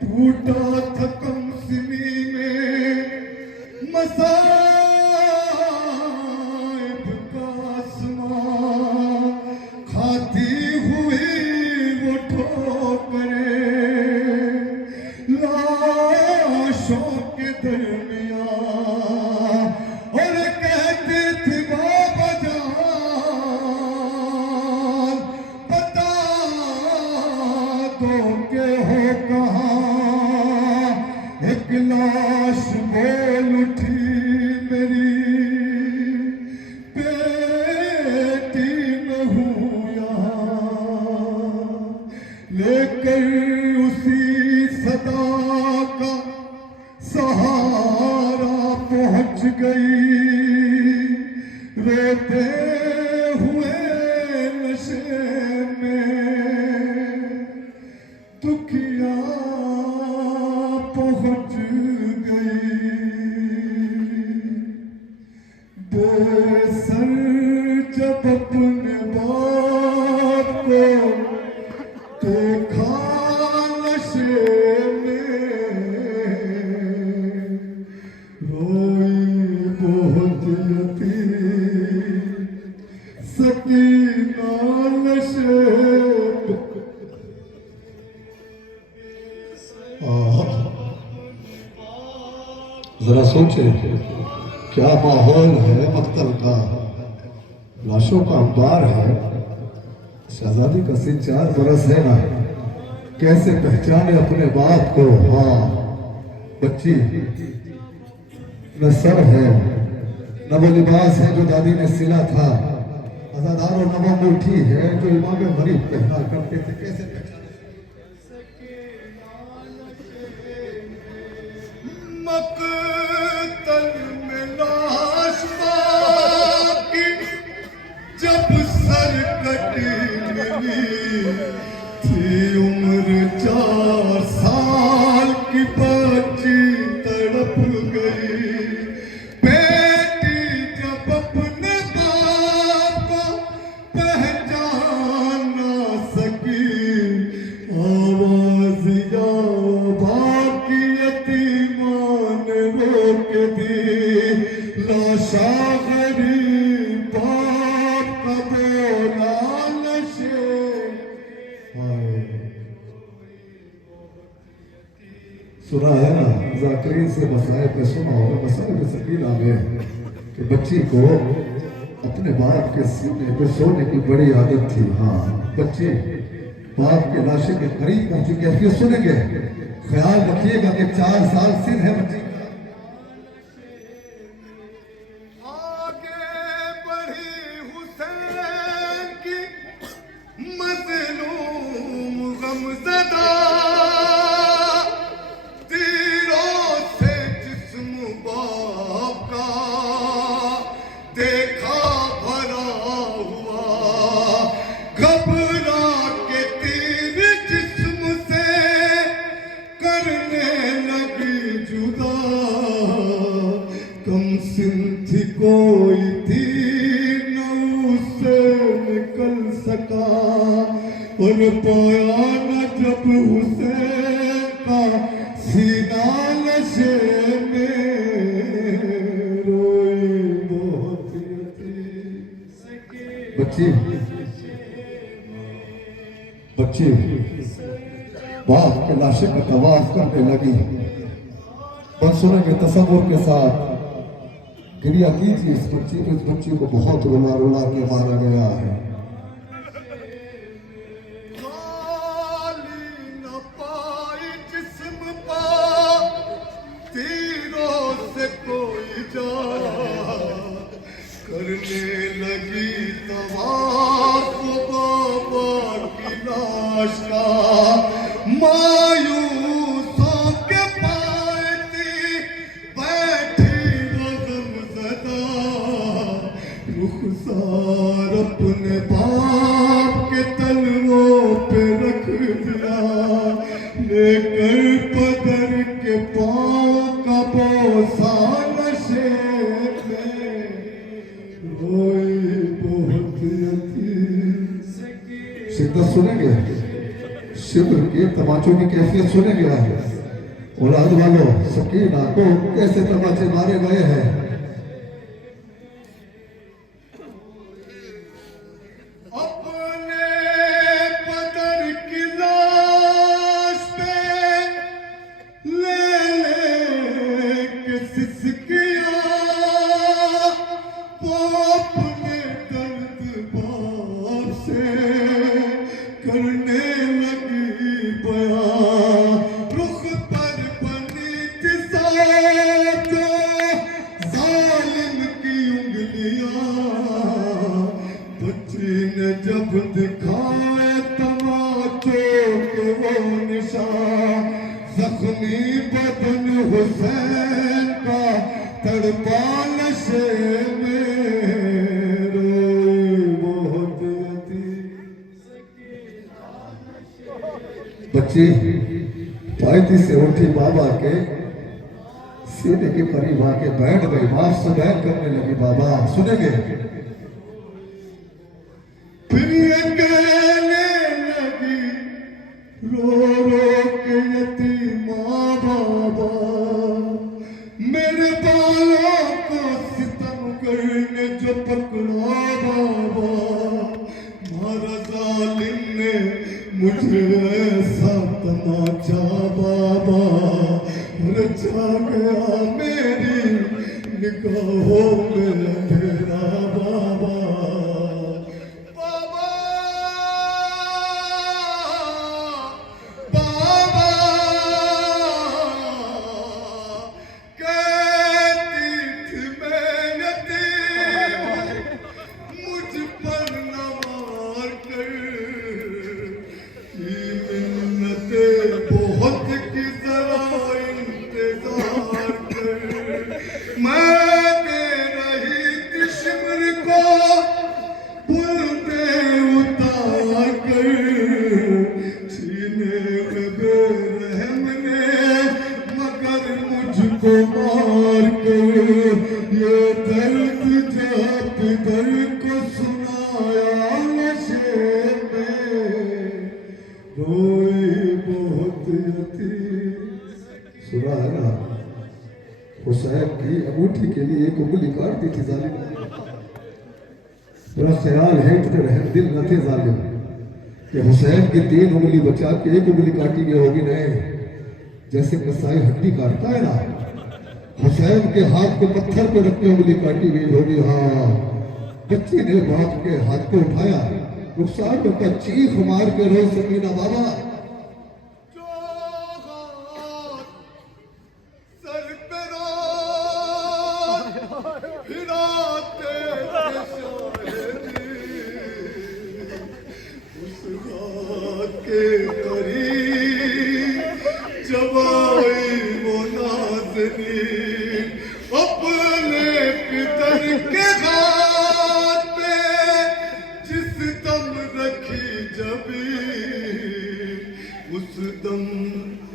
टूटा था कमसिनी में मसाइब का आसमां, खाती हुई वो ठोकरें लाशों के दरमियां, और कहते थे बाबा जान बता दो के हो कहाँ। एक लाश बोल उठी मेरी बेटी मैं हूँ यहाँ, लेकर उसी सदा का सहारा पहुँच गई, रोते हुए नशे में दुखिया पहुँच गई। बेसर जब अपने बाप को देखा नशे में, रोई बहुत थी सकीना नशे में। जरा सोचे क्या माहौल है मक्तल का, लाशों का अंबार है। शहजादी का सिन 4 बरस है ना, कैसे पहचाने अपने बाप को। हाँ बच्ची न सर है न वो लिबास है जो दादी ने सिला था, अज़ादार और न वो अंगूठी है जो इमाम गरीब पहना करते थे। कैसे मक़तल में लाश बाकी जब सर कटी मिली थी, उम्र 4 साल की बच्ची तड़प गई। बेटी जब अपने बाप को पहचान ना सकी, आवाज या बाकी यतीमान रोक दी, लाशा गरीब बाप का बोला नशे। सुना है ना ज़ाकिरीन से मसाइब में, सुना होगा मसाइब सकीना में कि बच्ची को अपने बाप के सीने पे सोने की बड़ी आदत थी। हाँ बच्ची बाप के लाशे के करीब पहुंची। कैफियत सुनेंगे, ख्याल रखिएगा कि 4 साल सिन है बच्ची का। आगे बढ़ी हुसैन की मज़लूम गमज़दा, तीरों से जिस्म बाप का देखा भरा हुआ, घबरा के तीर जिस्म से करने लगी जुदा। कम सिन थी कोई तीर न उससे निकल सका, और पाया न जब हुसैन का सीना नशे में, रोई बहुत थी बच्ची। बच्ची बाप के लाशे का तवाफ करने लगी। मंसूरे के तसव्वुर के साथ गिरिया कीजिए इस बच्ची को। इस बच्ची को बहुत रुला रुला के मारा गया है। न पाई जिस्म पा तीरों से कोई जा, करने लगी तवाफ बाबा की लाश का। मायूसों के पाती बैठी वो गमज़दा, रुखसार अपने बाप के तलवों पे रख दिया, लेकर पदर के पाँव का बोसा नशे में, रोई बहुत शिद्दत सुनेंगे, शिब्र के तमाचों की कैफियत सुनेंगे। औलाद वालों, सकीना को कैसे तमाचे मारे गए हैं। अपने पदर की लाश पे ले के सिसकिया, वो अपने दर्द बाप से करने लगी बयां। रुख पर बनी थी साथ जालिम की उंगलियां, बच्ची ने जब दिखाए तमाचों के वो निशान, जख्मी बदन हुसैन का तड़पा नशे में रोई बहुत थी। बच्ची पायती से उठी बाबा के सीने के करीब आके बैठ गई, बाप से बैठ करने लगी। बाबा सुनेंगे? फिर ये कहने लगी रो रो के यतीमा बाबा, मेरे बालों को सितम करने जो पकड़ा बाबा, मारा जालिम ने मुझे ऐसा तमाचा बाबा, रचा गया मेरी निगाहों में अंधेरा बाबा। बाबा बाबा कहती थी मैं यतीम, मुझ पर न मार कर, की मिन्नते बहुत की जरा इंतजार कर। मैं दे रही थी शिमर को बुलते उतार कर, सीने में बेरहम ने मगर मुझको मार कर, ये दर्द जब दर्द को सुनाया नशे में रोई बहुत यतीम। सुना है ना, हुसैन की अंगूठी के लिए एक उंगली काट दी थी जालिम। मेरा ख्याल है इतने रहम दिल न थे जालिम कि हुसैन की 3 उंगली बचा के एक उंगली काटी गई होगी। नहीं, जैसे कसाई हड्डी काटता है ना, हुसैन के हाथ को पत्थर पे रख के उंगली काटी गई होगी। हाँ, बच्ची ने बाप के हाथ को उठाया, रुखसार का चीख मार के रो सकीना बाबा। जो हाथ सर पे रात फिराते थे शायरी, उस हाथ के करीब जब आई वो नाज़नीन, अपने पितर के हाथ में जिस दम रखी जबी, उस दम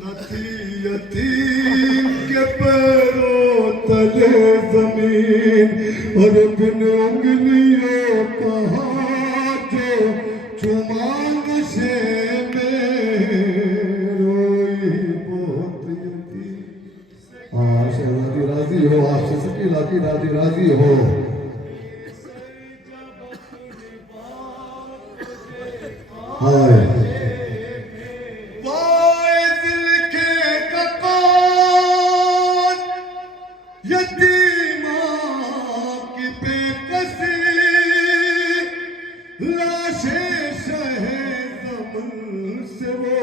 न थी यतीम के पैरों तले जमीन, और बिन उंगलियों का हाथ जो चुमा नशे में रोई बहुत यतीम। हाँ शहजादी राजी हो, आपसे सकीला की दादी राजी हो। हाय वाइज लिखेगा कौन यतीमा की बेकसी, लाशें शहे दमन से वो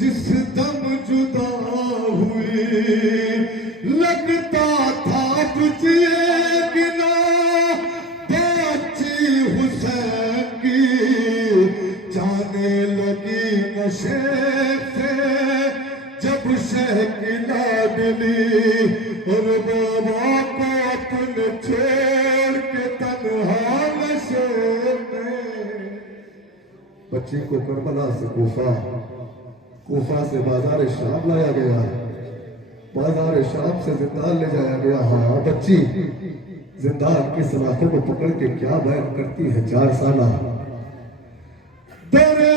जिस दम जुदा हुई, लगता था तुझे गिना बच्ची हुसैन की, जाने लगी नशे से जब शह की लाडली, और बाबा को अपने छोड़ के तन्हा नशे में। बच्ची को करबला से कोफा से बाजार शाम लाया गया, बाजार शाम से जिंदान ले जाया गया। हाँ बच्ची जिंदान की सलाखों को पकड़ के क्या बयान करती है 4 साला। तेरे